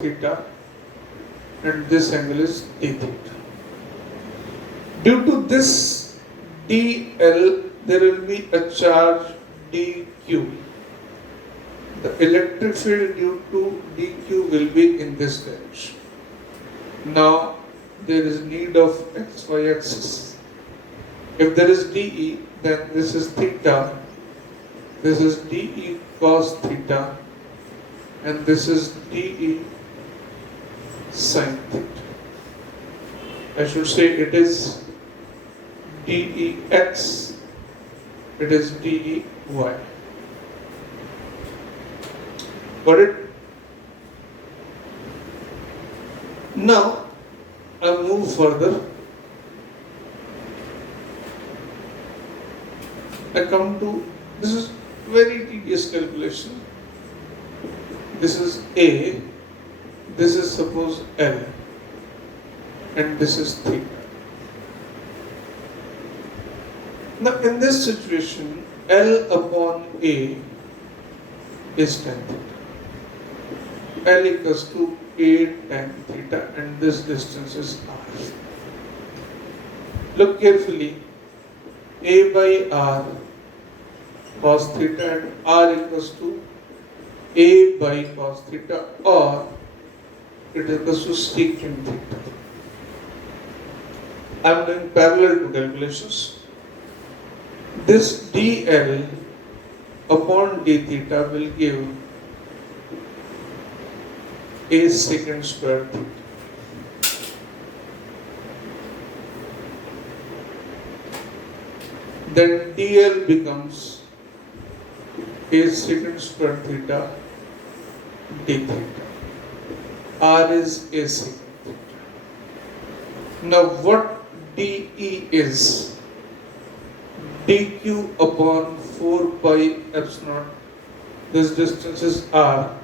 theta and this angle is d theta. Due to this dl, there will be a charge dq. The electric field due to dq will be in this direction. Now there is need of xy axis. If there is dE, then this is theta, this is dE cos theta, and this is dE sin theta. I should say it is dEx, it is dEy. Got it? Now I move further. I come to, this is very tedious calculation. This is A, this is suppose L, and this is theta. Now in this situation, L upon A is tan theta. L equals to A tan theta, and this distance is R. Look carefully. A by R cos theta and R equals to A by cos theta, or it equals to secant theta. I am doing parallel to calculations. This dl upon d theta will give A secant square theta. Then dl becomes A secant square theta d theta. R is A secant theta. Now what dE is? dq upon 4 pi epsilon. This distance is R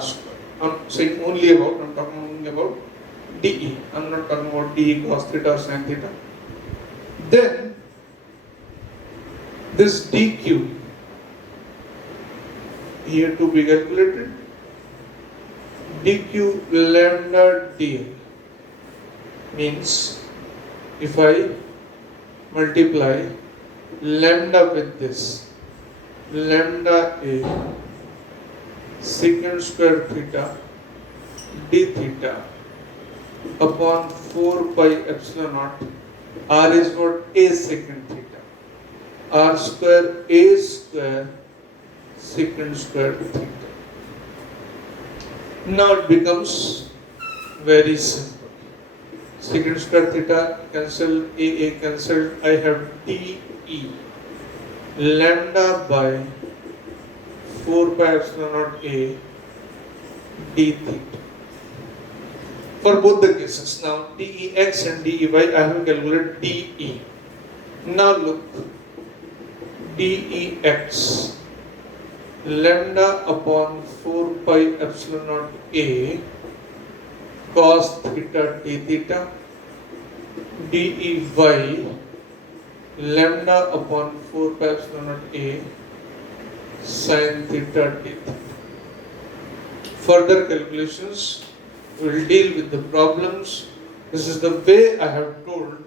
square. I'm saying only about, I'm talking only about dE. I'm not talking about dE cos theta or sin theta. Then this dq here to be calculated, dq lambda dl means if I multiply lambda with this, lambda A secant square theta d theta upon 4 pi epsilon naught, R is what? A secant theta, R square A square secant square theta. Now it becomes very simple. Secant square theta cancel, A cancelled, I have dE lambda by 4 pi epsilon naught A d theta. For both the cases, now dEx and dEy, I have calculated dE. Now look, dEx lambda upon 4 pi epsilon naught A cos theta d theta, dEy lambda upon 4 pi epsilon naught A sin theta d theta. Further calculations will deal with the problems. This is the way I have told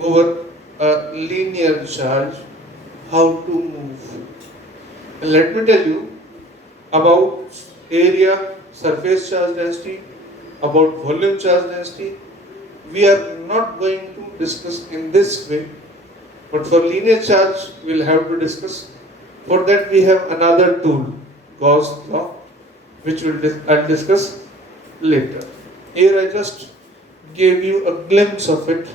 over a linear charge how to move. And let me tell you about area, surface charge density, about volume charge density. We are not going to discuss in this way, but for linear charge we will have to discuss. For that we have another tool, Gauss law, which I'll discuss later. Here I just gave you a glimpse of it.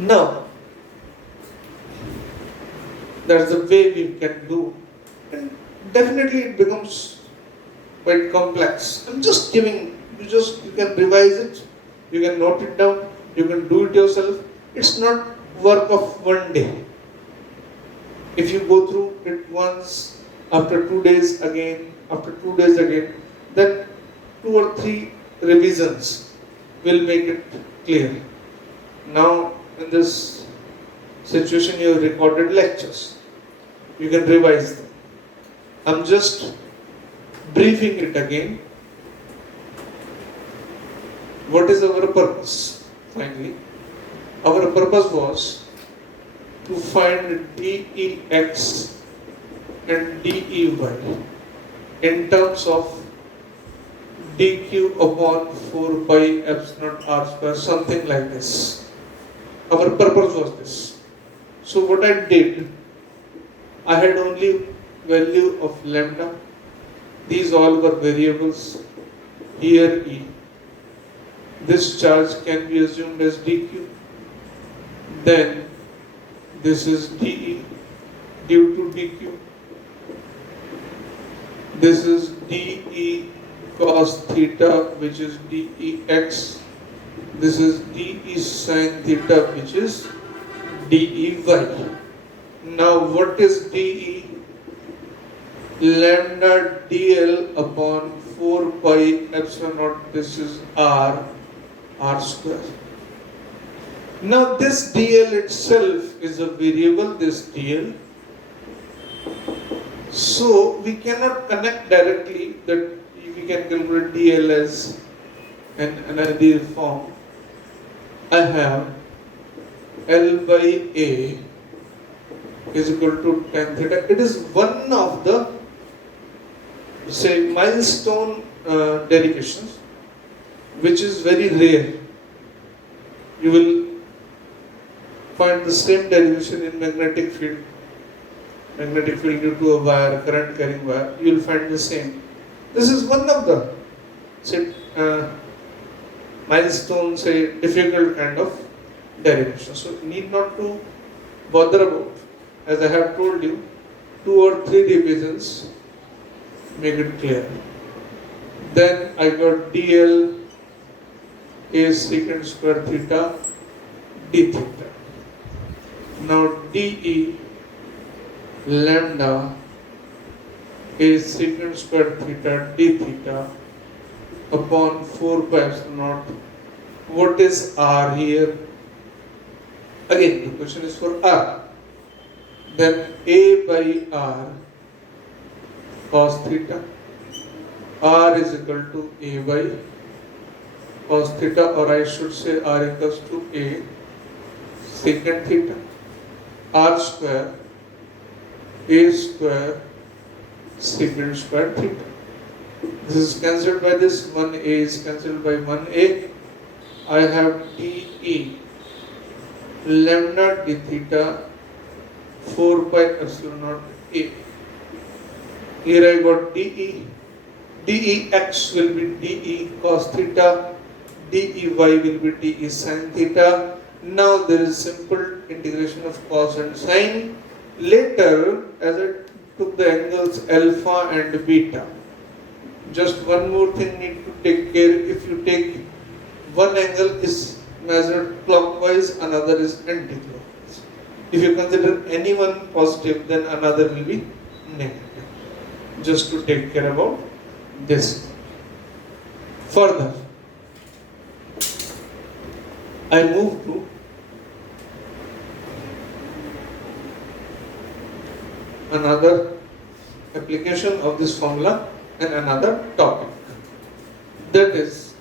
Now, that's the way we can do, and definitely it becomes quite complex. I'm just giving, you can revise it, you can note it down, you can do it yourself. It's not work of one day. If you go through it once, after 2 days again, after 2 days again, then 2 or 3 revisions will make it clear. Now in this situation you have recorded lectures, you can revise them. I'm just Briefing it again, what is our purpose? Finally, our purpose was to find dEx and dEy in terms of dq upon 4 pi epsilon r square, something like this. Our purpose was this. So what I did, I had only value of lambda. These all were variables. Here E. This charge can be assumed as dq. Then this is dE due to dq. This is dE cos theta, which is dEx. This is dE sin theta, which is dEy. Now what is dE? Lambda dl upon 4 pi epsilon naught. This is r square. Now this dl itself is a variable, this dl. So we cannot connect directly that we can calculate dl as an ideal form. I have L by A is equal to tan theta. It is one of the, say, milestone derivations, which is very rare. You will find the same derivation in magnetic field. Magnetic field due to a wire, current carrying wire, you will find the same. This is one of the, say, milestone, say, difficult kind of derivation. So need not to bother about. As I have told you, 2 or 3 revisions make it clear. Then I got dl is secant square theta d theta. Now dE lambda is secant square theta d theta upon 4 pi epsilon naught. What is r here? Again, the question is for r. Then a by r cos theta. R is equal to a by cos theta, or I should say r equals to a secant theta. R square a square secant square theta. This is cancelled by this, 1a is cancelled by 1a. I have dE lambda d theta 4 pi epsilon naught a. Here I got dE. dEx will be dE cos theta, dEy will be dE sin theta. Now there is simple integration of cos and sin. Later, as I took the angles alpha and beta, just one more thing need to take care. If you take one angle is measured clockwise, another is anti-clockwise. If you consider any one positive, then another will be negative. Just to take care about this. Further, I move to another application of this formula and another topic. That is